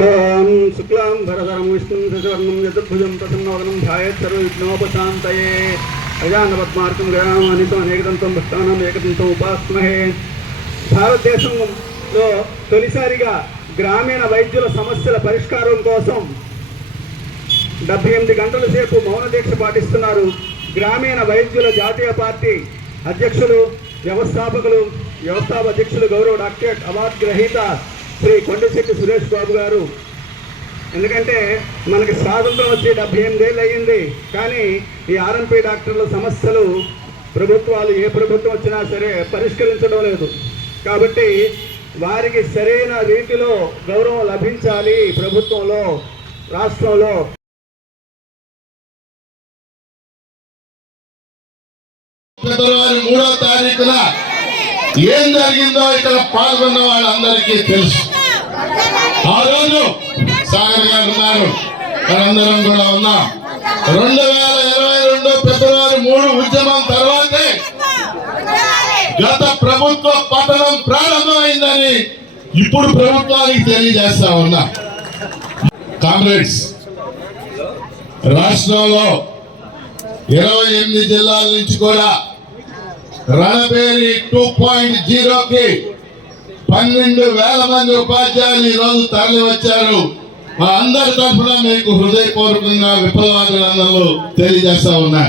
ఓం శుక్లాం భరధరం విష్ణుం శశివర్ణం చతుర్భుజం ప్రసన్నవదనం ధ్యాయేత్ సర్వవిఘ్నోపశాంతయే అజానపద్మార్గం గ్రామానితో అనేకదంతం భక్తానం ఏకదంతం ఉపాస్మహే. భారతదేశంలో తొలిసారిగా గ్రామీణ వైద్యుల సమస్యల పరిష్కారం కోసం 78 గంటల సేపు మౌన దీక్ష పాటిస్తున్నారు గ్రామీణ వైద్యుల జాతీయ పార్టీ అధ్యక్షులు వ్యవస్థాపక అధ్యక్షులు గౌరవ డాక్టరేట్ అవార్డు గ్రహీత శ్రీ కొండశెట్టి సురేష్ బాబు గారు. ఎందుకంటే మనకి స్వాతంత్రం వచ్చి 78 ఏళ్ళు అయ్యింది, కానీ ఈ ఆర్ఎంపీ డాక్టర్ల సమస్యలు ప్రభుత్వాలు ఏ ప్రభుత్వం వచ్చినా సరే పరిష్కరించడం లేదు. కాబట్టి వారికి సరైన రీతిలో గౌరవం లభించాలి. ప్రభుత్వంలో రాష్ట్రంలో ఫిబ్రవరి 3వ తారీఖున ఏం జరిగిందో ఇక్కడ పాల్గొన్న వాళ్ళందరికీ తెలుసు. ఆ రోజు సాగర్ గారు ఉన్నారు, మనందరం కూడా ఉన్నాం. 2022 ఫిబ్రవరి 3 ఉద్యమం తర్వాతే గత ప్రభుత్వ పతనం ప్రారంభమైందని ఇప్పుడు ప్రభుత్వానికి తెలియజేస్తా ఉన్నా. కామ్రేడ్స్, రాష్ట్రంలో 28 జిల్లాల నుంచి కూడా రణబేరి 2.0కి 12,000 మంది ఉపాధ్యాయులు ఈ రోజు తరలి వచ్చారు. మా అందరి తరఫున మీకు హృదయపూర్వకంగా విప్లవాభినందనలు తెలియజేస్తా ఉన్నా.